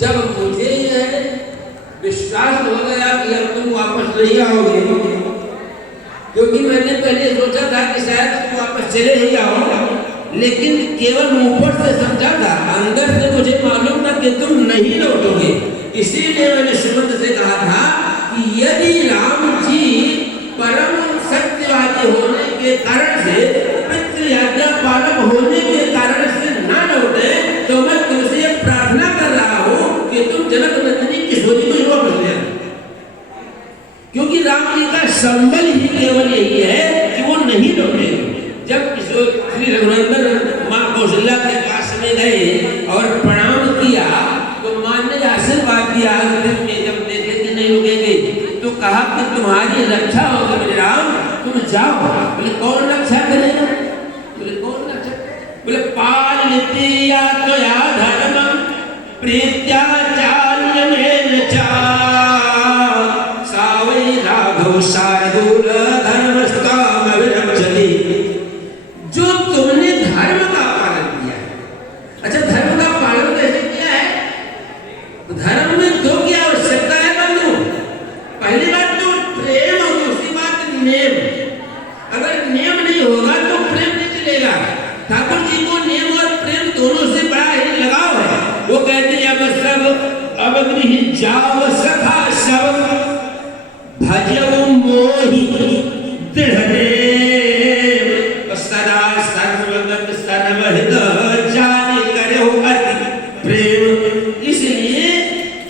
जब मुझे यह विश्वास हो गया कि अब तुम वापस नहीं आओगे, क्योंकि मैंने पहले सोचा था कि शायद तुम वापस चले ही आओ, लेकिन केवल ऊपर से समझा था, अंदर से मुझे मालूम था कि तुम नहीं लौटोगे। इसीलिए मैंने सुमंत से कहा था कि यदि राम जी परम सत्यवादी होने के कारण से, पितृ आज्ञा पालक होने के कारण से ना लौटे, तो मैं तुमसे प्रार्थना कर रहा हूँ कि तुम जनक नंदिनी किशोरी को वापस ले आओ, क्योंकि राम जी का संबल ही केवल यही है कि वो नहीं लौटेंगे। जब श्री रघुनंदन माँ कौशल्या के पास में गए और प्रणाम किया, तो माँ ने आशीर्वाद दिया में, जब देखे कि नहीं रुकेंगे, तो कहा कि तुम्हारी रक्षा होगी मेरे राम, तुम जाओ। बोले कौन रक्षा करेगा? बोले कौन रक्षा? बोले पालिती या तो या धर्म प्रीत्या चाल्यमेन चा सावै राघव शार्दूल धर्मस्ताम विरक्षति। जो तुमने धर्म का पालन किया है। अच्छा, धर्म का पालन कैसे किया है? धर्म में दो की आवश्यकता है बंधु। पहली बात तो प्रेम और दूसरी बात नेम। अगर नेम नहीं होगा तो प्रेम नहीं चलेगा। ठाकुर जी को नेम और प्रेम दोनों से बड़ा ही लगाव है। वो कहते हैं अब सब अवगृह जाओ सखा सब भजो मोहि दृढ़ सदा सर्वगत सर्वहित जाने करो अति प्रेम। इसलिए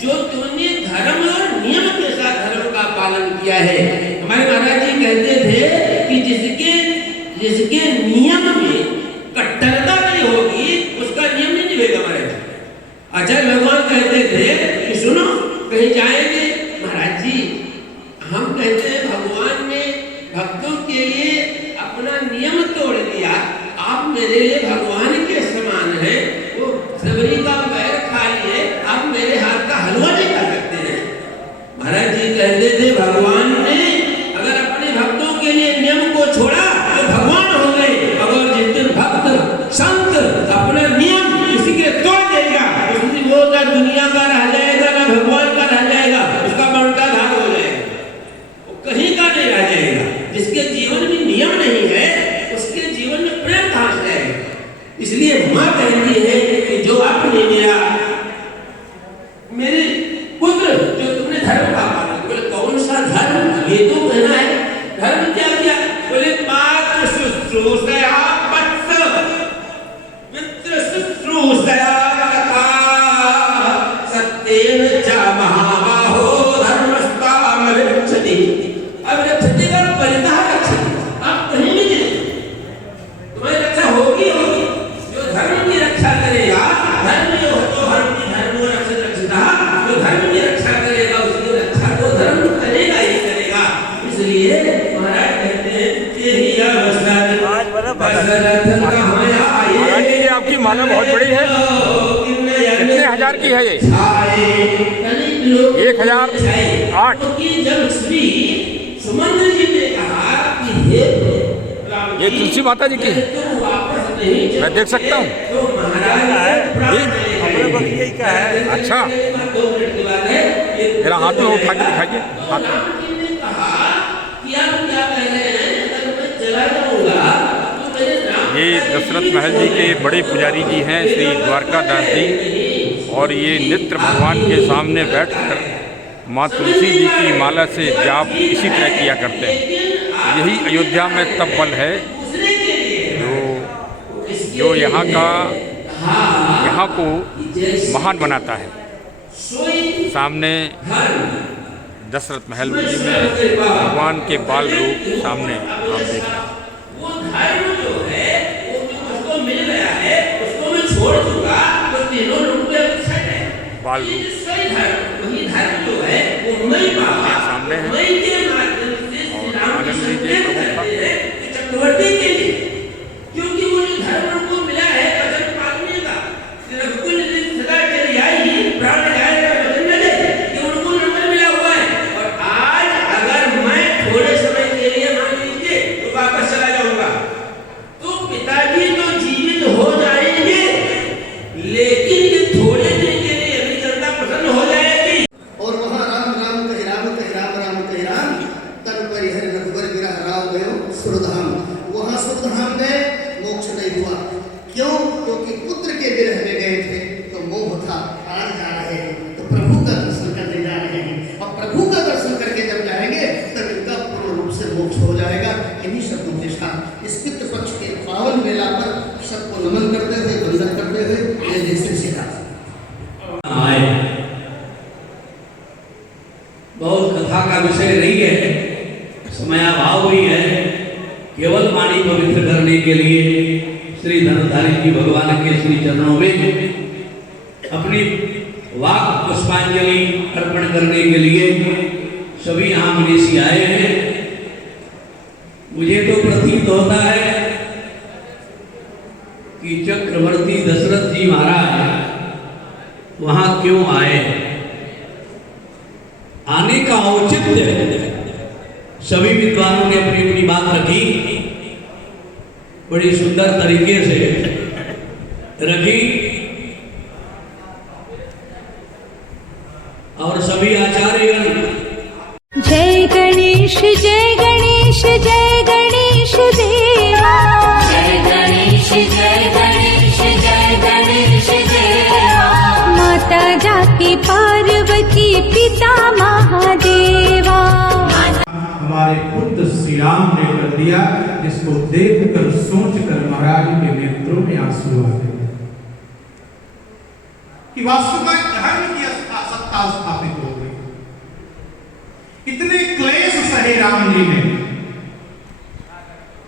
जो तुमने धर्म और नियम के साथ धर्म का पालन किया है, हमारे महाराज जी कहते थे कि जिसके नियम में कट्टरता नहीं होगी उसका नियम नहीं निभेगा महाराज। आचार्य भगवान कहते थे कि सुनो, कहीं जाएंगे महाराज जी, हम कहते हैं भगवान ने भक्तों के लिए अपना नियम तोड़ दिया, आप मेरे लिए भगवान के समान हैं, वो सबरी का पैर खा लिए, आप मेरे हाथ का हलवा नहीं खा सकते हैं। महाराज जी कहते थे भगवान ने अगर अपने भक्तों के लिए नियम को छोड़ा तो भगवान हो गए। अगर जिस दिन भक्त संत अपना नियम किसी के तोड़ देगा, उस दिन वो ना दुनिया का रह जाएगा ना भगवान का रह जाएगा, उसका बंटा धार हो जाएगा, वो कहीं का नहीं रह जाएगा। जिसके जीवन में नियम नहीं है उसके जीवन में प्रेम कहां से आएगा? इसलिए मां कहती है कि जो आपने मेरे पुत्र जो तुमने धर्म का पालन, बोले कौन सा धर्म? ये तो कहना है धर्म क्या किया? बोले मातृ शुश्रूषया वत्स पितृ शुश्रूषया तथा सत्येन च महाबाहो धर्मस्ताम विरक्षति। अब रक्षति का परितः रक्षति, आप कहीं भी नहीं, तुम्हारी रक्षा होगी होगी। जो धर्म की रक्षा करेगा, धर्म में हो तो धर्म रक्षित रक्षिता, जो धर्म की रक्षा करेगा उसकी रक्षा तो धर्म करेगा ही करेगा। इसलिए महाराज कहते हैं कि ही अवस्था महाराज जी, आपकी माला बहुत बड़ी है। कितने हजार की है ये? 1008। जब श्री सुमंत जी ने कहा कि हे ये तुलसी माता जी की है, मैं देख सकता हूँ। तो महाराज यही का है। अच्छा, मेरा हाथ में उठा के दिखाइए। हाथ में ये दशरथ महल जी के बड़े पुजारी जी हैं श्री द्वारकादास जी, और ये नित्य भगवान के सामने बैठकर माँ तुलसी जी की माला से जाप इसी तरह किया करते हैं। यही अयोध्या में तप बल है जो यहाँ को महान बनाता है। सामने दशरथ महल जी में भगवान के बाल रूप सामने आप देख रहे हैं। बाल रूप सामने है और आनंद लीजिए प्रभु का। क्योंकि वो जो धर्म को मिला है वचन पालने का, रघुकुल सदा के रियाई प्राण जाएगा वचन न दे, ये उनको नंबर मिला हुआ है। और आज अगर मैं थोड़े समय के लिए मान लीजिए तो वापस चला जाऊंगा, तो पिताजी तो जीवित हो जाएंगे, लेकिन ये थोड़े दिन के लिए अभी चलता आज जा रहे हैं तो प्रभु का दर्शन करने जा रहे हैं, और प्रभु का दर्शन करके जब जाएंगे तब इनका पूर्ण रूप से मोक्ष हो जाएगा। इन्हीं शब्दों के साथ इस पितृ पक्ष के पावन वेला पर सबको नमन करते हुए, वंदन करते हुए ये जैसे सीखा आए। बहुत कथा का विषय नहीं है, समयाभाव भी है। केवल वाणी पवित्र करने के लिए श्री धनुधारी जी भगवान के श्री चरणों में अपनी वाक पुष्पांजलि अर्पण करने के लिए सभी यहाँ मनीषी आए हैं। मुझे तो प्रतीत होता है कि चक्रवर्ती दशरथ जी महाराज वहां क्यों आए। आने का औचित्य सभी विद्वानों ने अपनी अपनी बात रखी, बड़ी सुंदर तरीके से रखी, और सभी आचार्यगण जय गणेश जय गणेश जय गणेश देवा, जय गणेश जय गणेश जय गणेश देवा। माता जाके पार्वती पिता महादेवा। हमारे पुत्र श्री राम ने कर दिया, जिसको देखकर सोचकर महाराज के नेत्रों में आंसू आ गए कि वास्तव में धर्म की सत्ता स्थापित हो गई। इतने क्लेश सहे राम जी ने,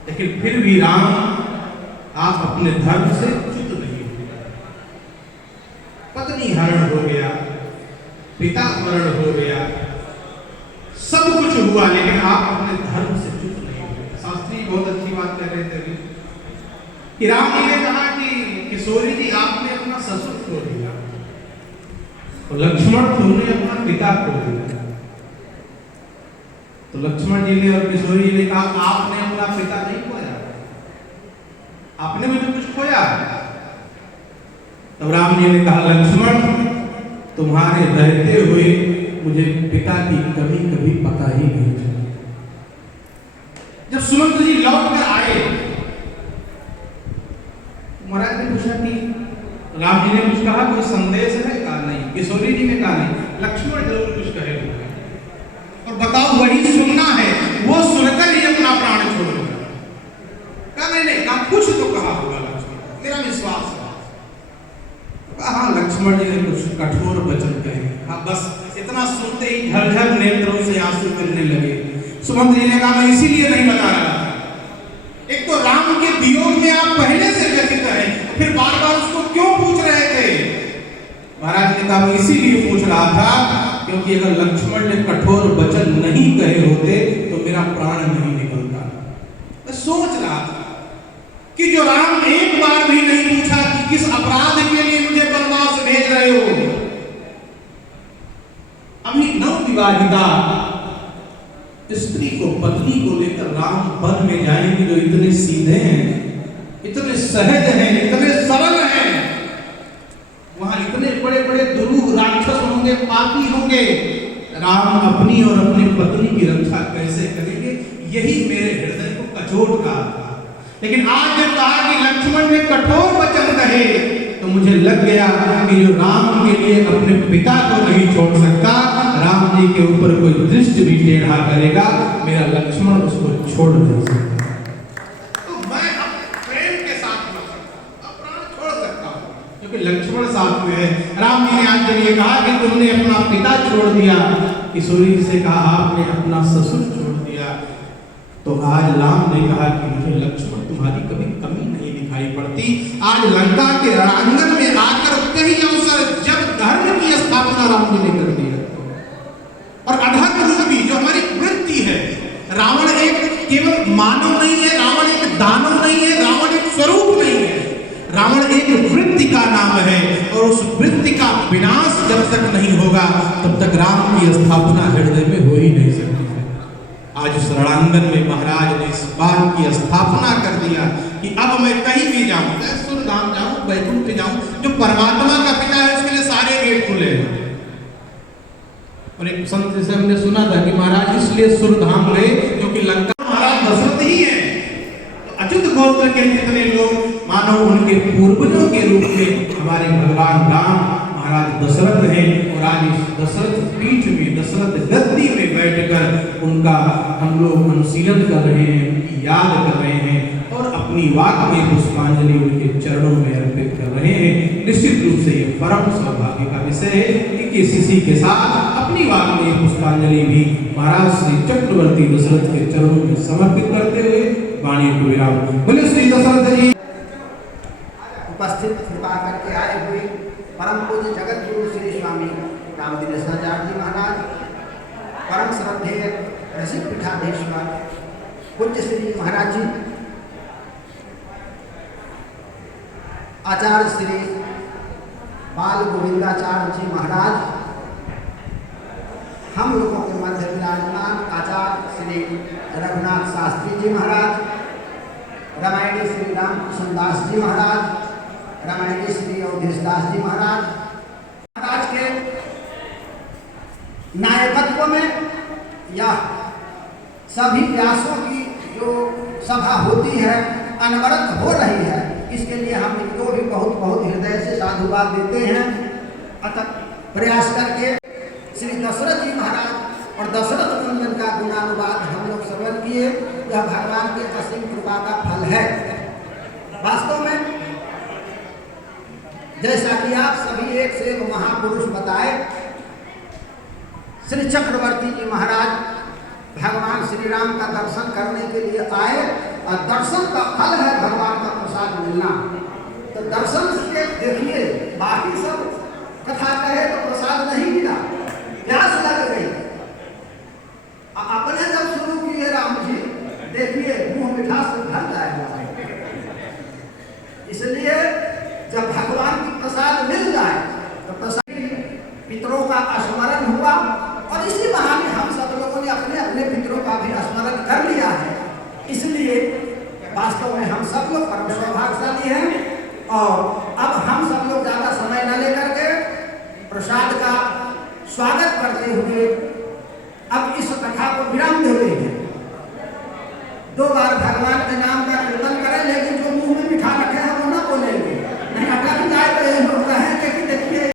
लेकिन फिर भी राम आप अपने धर्म से च्युत नहीं हुए। पत्नी हरण हो गया, पिता मरण हो गया, सब कुछ हुआ, लेकिन आप अपने धर्म से च्युत नहीं हुए। शास्त्री बहुत अच्छी बात कर रहे थे कि राम जी ने कहा कि किशोरी जी आपने अपना ससुर खो दिया, तो लक्ष्मण तुमने अपना पिता खो दिया। तो लक्ष्मण जी ने और किशोरी जी ने कहा आपने अपना पिता नहीं खोया, आपने भी तो कुछ खोया। तब राम जी ने कहा लक्ष्मण तुम्हारे रहते हुए मुझे पिता की कभी कभी पता ही नहीं चला। जब सुमंत जी लौट कर आए, महाराज ने पूछा कि राम जी ने कुछ कहा, कोई संदेश है? कहा नहीं। किशोरी जी ने कहा नहीं, लक्ष्मण जरूर कुछ कहे और बताओ वही सुनना है, वो सुनकर ही अपना प्राण छोड़ दिया। कहा नहीं नहीं, कहा कुछ तो कहा होगा लक्ष्मण, मेरा विश्वास है। हाँ लक्ष्मण जी ने कुछ कठोर वचन कहे। हाँ बस इतना सुनते ही झरझर नेत्रों से आंसू गिरने लगे। सुमंत जी ने कहा मैं इसीलिए नहीं बता रहा था, एक तो राम के वियोग में आप पहले से व्यथित हैं, फिर बार बार उसको क्यों पूछ रहे थे? महाराज ने कहा मैं इसीलिए पूछ रहा था क्योंकि अगर लक्ष्मण ने कठोर वचन नहीं कहे होते तो मेरा प्राण नहीं निकलता। मैं सोच रहा था कि जो राम एक बार भी नहीं पूछा कि किस अपराध के लिए मुझे वनवास भेज रहे हो। अभी नवविवाहिता स्त्री को, पत्नी को लेकर राम वन में जाएंगे जो इतने सीधे हैं, इतने सहज हैं, इतने सरल हैं। वहां इतने बड़े बड़े दुरूह राक्षस होंगे, पापी होंगे, राम अपनी और अपनी पत्नी की रक्षा कैसे करेंगे? यही मेरे हृदय को कचोट कहा था। लेकिन आज जब कहा कि लक्ष्मण ने कठोर वचन कहे तो मुझे लग गया कि जो राम के लिए अपने पिता को नहीं छोड़ सकता, राम जी के ऊपर कोई दृष्टि भी टेढ़ा करेगा, मेरा लक्ष्मण उसको छोड़ नहीं सकता। तो मैं अपने प्रेम के साथ मर सकता, प्राण छोड़ सकता हूं, क्योंकि लक्ष्मण साथ में है। राम जी ने आज जब ये कहा कि तुमने अपना पिता छोड़ दिया, किशोरी से कहा आपने अपना ससुर छोड़ दिया, तो आज राम ने कहा कि मुझे लक्ष्मण तुम्हारी कभी कमी नहीं दिखाई पड़ती। आज लंका के रणांगन में आकर कई अवसर जब धर्म की स्थापना राम जी ने कर दी और अधर्म रूपी जो हमारी वृत्ति है, रावण एक केवल मानव नहीं है, रावण एक दानव नहीं है, रावण एक स्वरूप नहीं है, रावण एक वृत्ति का नाम है। और उस वृत्ति का विनाश जब तक नहीं होगा तब तक राम की स्थापना हृदय में हो ही नहीं सकती। आज उस रणांगन में महाराज ने इस बात की स्थापना कर दिया कि अब मैं कहीं भी जाऊं, चाहे सुरधाम जाऊं, वैकुंठ जाऊं, जो परमात्मा का पिता है उसके लिए सारे गेट खुले हैं। और एक संत से हमने सुना था कि महाराज इसलिए सुरधाम गए क्योंकि लंका महाराज दशरथ ही है। तो अच्युत गोत्र के जितने लोग मानो उनके पूर्वजों के रूप में हमारे भगवान राम महाराज बैठकर उनका हम लोग अनुशीलन कर रहे हैं, उनकी याद कर रहे हैं और अपनी वाक्य पुष्पांजलि उनके चरणों में अर्पित कर रहे हैं। निश्चित रूप से ये परम सौभाग्य का विषय है कि किसी के साथ अपनी वाक्य पुष्पांजलि भी महाराज श्री चक्रवर्ती दशरथ के चरणों में समर्पित करते हुए वाणी को विराम। बोले श्री दशरथ जी। उपस्थित कृपा करके आए हुए परम पूज्य जगत गुरु श्री स्वामी राम दिनेशाचार्य जी महाराज, परम श्रद्धेय रसिक पीठाधीश्वर पूज्य श्री महाराज जी, आचार्य श्री बाल गोविंदाचार्य जी महाराज, हम लोगों के मध्य विराजमान आचार्य श्री रघुनाथ शास्त्री जी महाराज, रामायणी श्री रामकृष्ण दास जी महाराज, रामायणी श्री अवधेश दास जी महाराज के नायकत्व में यह सभी व्यासों की जो सभा होती है, अनवरत हो रही है, इसके लिए हम इनको भी बहुत बहुत हृदय से साधुवाद देते हैं। अतः प्रयास करके श्री दशरथ जी महाराज और दशरथ नंदन का गुणानुवाद हम लोग श्रवण किए। यह भगवान की असीम कृपा का फल है। वास्तव में जैसा कि आप सभी एक से एक महापुरुष बताए, श्री चक्रवर्ती जी महाराज भगवान श्री राम का दर्शन करने के लिए आए और दर्शन का फल है भगवान का प्रसाद मिलना। तो दर्शन से देखिए, बाकी सब कथा कहे तो प्रसाद नहीं मिला, प्यास लग गई। अपने जब शुरू किए राम जी, देखिए मुंह मिठास से भर जाएगा। इसलिए जब भगवान की प्रसाद मिल जाए तो प्रसाद पितरों का स्मरण हुआ और इसी बहाने हम सब लोगों ने अपने अपने पितरों का भी स्मरण कर लिया है। इसलिए वास्तव में हम सब लोग परम सौभाग्यशाली हैं और अब हम सब लोग ज़्यादा समय न लेकर के प्रसाद का स्वागत करते हुए अब इस कथा को विराम देते हैं। 2 बार भगवान के नाम का